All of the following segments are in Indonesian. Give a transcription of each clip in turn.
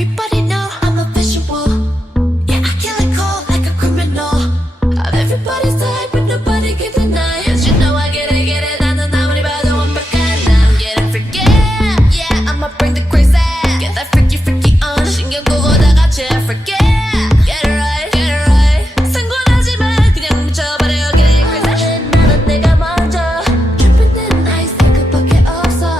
Everybody know I'm a visual. Yeah, I kill it cold like a criminal. I'm everybody's type, but nobody can deny. 'Cause you know I get it. 나는 아무리 봐도 완벽한 나. Get it freaky, yeah, I'ma bring the crazy. Get that freaky on. 신경 끄고 다 같이 freaky. Get it right. 상관하지 마, 그냥 미쳐버려. Get it crazy. 나는 내가 먼저. Dripping in ice, 그밖에 없어.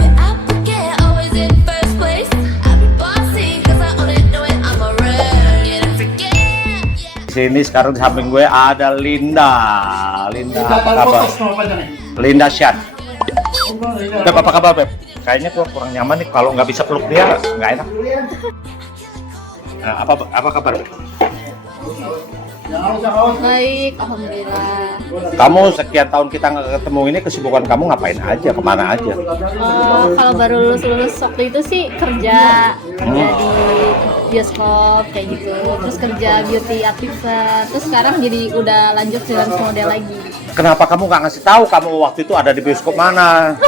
왜 아프게 always in first place. I be bossy, 'cause I own it, know it, I'm a real. Get it freaky, yeah. Di sini sekarang di samping gue ada Linda. Linda, apa kabar? Linda Syad. Beb, apa kabar, Beb? Kayaknya gue kurang nyaman nih kalau nggak bisa peluk dia, nggak enak. Nah, apa kabar, Beb? Baik, alhamdulillah. Kamu sekian tahun kita nggak ketemu ini, kesibukan kamu ngapain aja, kemana aja? Kalau baru lulus waktu itu sih kerja di bioskop kayak gitu, terus kerja beauty artisan, terus sekarang jadi udah lanjut freelance model lagi. Kenapa kamu nggak ngasih tahu kamu waktu itu ada di bioskop mana?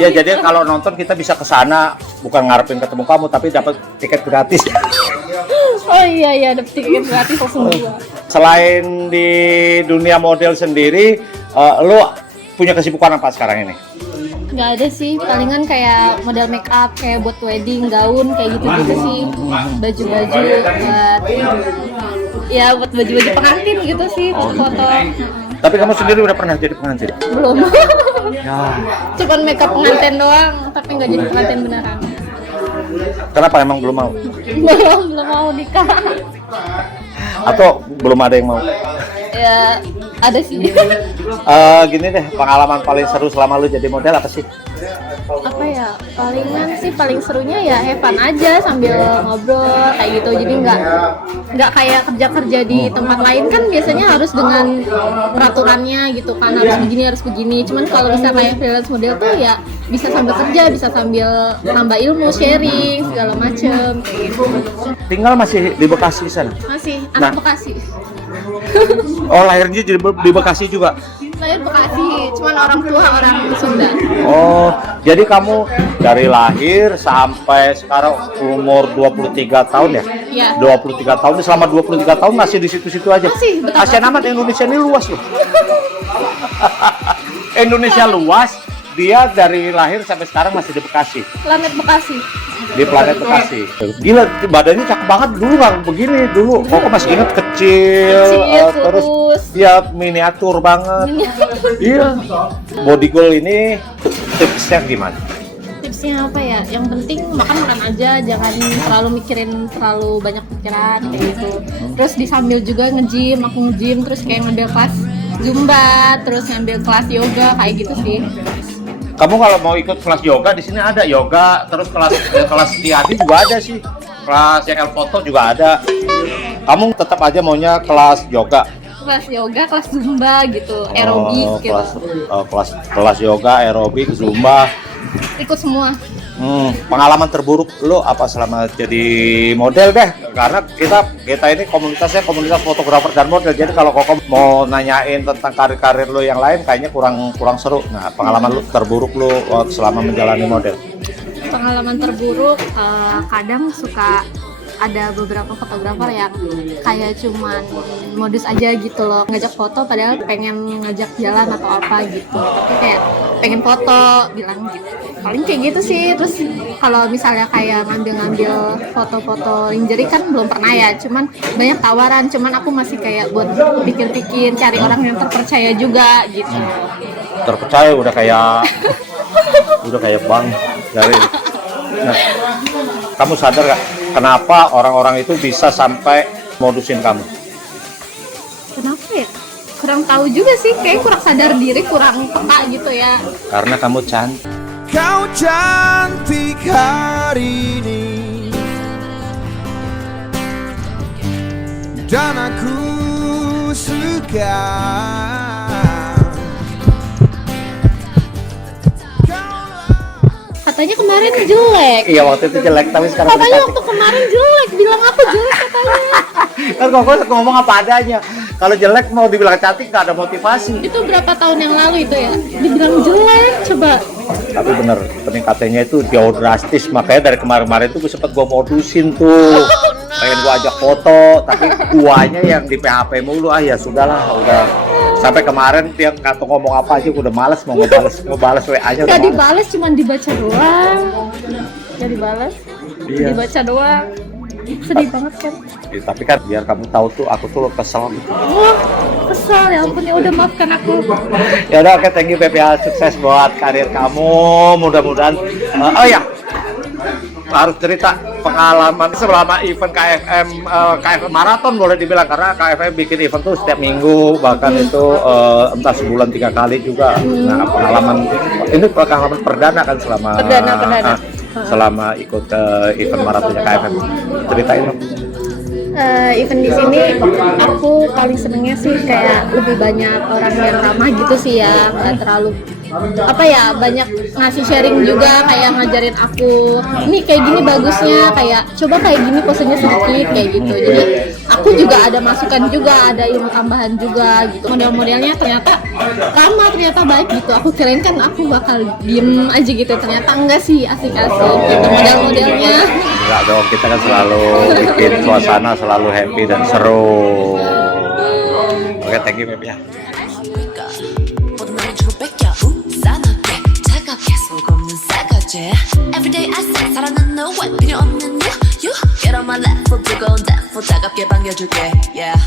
Ya jadi kalau nonton kita bisa ke sana, bukan ngarepin ketemu kamu, tapi dapat tiket gratis. Oh iya, dapet tiket gratis langsung dua. Selain di dunia model sendiri, lo punya kesibukan apa sekarang ini? Nggak ada sih, palingan kayak model make up, kayak buat wedding, gaun, kayak gitu-gitu sih. Baju-baju buat baju-baju pengantin gitu sih, foto. Tapi kamu sendiri udah pernah jadi pengantin? Belum. Ya. Cuman make up pengantin doang, tapi nggak jadi pengantin beneran. Kenapa emang belum mau? Belum mau nikah. Atau belum ada yang mau? Ya, ada sih. Gini deh, pengalaman paling seru selama lu jadi model apa sih? Apa ya, paling serunya ya have fun aja sambil ngobrol kayak gitu, jadi nggak kayak kerja di tempat lain kan biasanya harus dengan peraturannya gitu kan, harus begini, cuman kalau bisa kayak freelance model tuh ya bisa sambil kerja, bisa sambil nambah ilmu, sharing segala macem kayak gitu. Tinggal masih di Bekasi sana? Masih Nah. anak Bekasi. Oh, lahirnya jadi di Bekasi juga? Lahir Bekasi, cuman orang tua orang Sunda. Oh, jadi kamu dari lahir sampai sekarang umur 23 tahun ya? Iya. 23 tahun, selama 23 tahun masih di situ-situ aja? Masih, betah Kasian banget. amat, Indonesia ini luas loh. Indonesia luas, dia dari lahir sampai sekarang masih di Bekasi. Planet Bekasi. Di planet Bekasi. Gila, badannya cakep banget, dulu nggak begini dulu. Kok masih inget kecil, terus kurus. dia miniatur banget. Iya. Body goal ini tipsnya gimana? Tipsnya apa ya? Yang penting makan aja, jangan terlalu mikirin terlalu banyak pikiran kayak gitu. Terus disambil juga nge-gym, aku nge-gym terus kayak ngambil kelas Zumba, terus ngambil kelas yoga kayak gitu sih. Kamu kalau mau ikut kelas yoga di sini ada yoga, terus kelas Tiadi juga ada sih. Kelas yang El Foto juga ada. Kamu tetap aja maunya kelas yoga. Kelas yoga, kelas Zumba gitu, aerobik gitu. Kelas yoga, aerobik, zumba. Ikut semua. Pengalaman terburuk lo apa selama jadi model deh? Karena kita ini komunitasnya komunitas fotografer dan model. Jadi kalau Koko mau nanyain tentang karir-karir lo yang lain kayaknya kurang seru. Nah, pengalaman lo terburuk lo selama menjalani model? Pengalaman terburuk kadang suka ada beberapa fotografer yang kayak cuman modus aja gitu loh, ngajak foto padahal pengen ngajak jalan atau apa gitu, tapi kayak pengen foto bilang gitu, paling kayak gitu sih. Terus kalau misalnya kayak ngambil foto-foto lingerie kan belum pernah ya, cuman banyak tawaran, cuman aku masih kayak buat pikir-pikir cari orang yang terpercaya juga gitu. Terpercaya udah kayak bang dari. Nah, kamu sadar gak kenapa orang-orang itu bisa sampai modusin kamu? Kenapa ya? Kurang tahu juga sih, kayak kurang sadar diri, kurang peka gitu ya. Karena kamu cantik. Kau cantik hari ini dan aku suka. Katanya kemarin jelek. Iya, waktu itu jelek, tapi sekarang Katanya waktu kemarin jelek, bilang aku jelek katanya. kan Koko ngomong apa adanya. Kalau jelek mau dibilang cantik nggak ada motivasi. Itu berapa tahun yang lalu itu ya? Dibilang jelek, coba. Tapi bener, peningkatannya itu jauh drastis. Makanya dari kemarin-kemarin tuh sempet gue modusin tuh. Pengen gue ajak foto, tapi guanya yang di PHP mulu. Ya sudahlah, udah. Sampai kemarin dia nggak tahu ngomong apa aja, gue udah males mau ngebales WA-nya. Gak dibales, cuma dibaca doang. Gak dibales, Iya. dibaca doang. Sedih banget kan? Ya, tapi kan biar kamu tahu tuh, aku tuh kesel gitu. Wah, kesal ya ampun, ya udah maafkan aku. Ya udah, oke, thank you PPA, sukses buat karir kamu, mudah-mudahan. Oh ya, harus cerita pengalaman selama event KFM maraton boleh dibilang, karena KFM bikin event tuh setiap minggu, bahkan itu entah sebulan 3 kali juga. Nah, pengalaman perdana kan Perdana. selama ikut event maratonnya KFM. Ceritain dong. Event di sini aku paling senengnya sih kayak lebih banyak orang yang ramah gitu sih ya, nggak terlalu banyak ngasih sharing juga, kayak ngajarin aku ini kayak gini bagusnya, kayak coba kayak gini posenya sedikit kayak gitu. Jadi aku juga ada masukan juga, ada ilmu tambahan juga gitu. Model-modelnya ternyata ramah, ternyata baik gitu. Aku kirain kan aku bakal diem aja gitu, ternyata enggak sih, asik-asik gitu model-modelnya. Enggak dong, kita kan selalu bikin suasana selalu happy dan seru. Oke, thank you Beb ya. Everyday I say 사랑은 너와 필요 없는 you Get on my level 뜨거운 대포 차갑게 반겨줄게 Yeah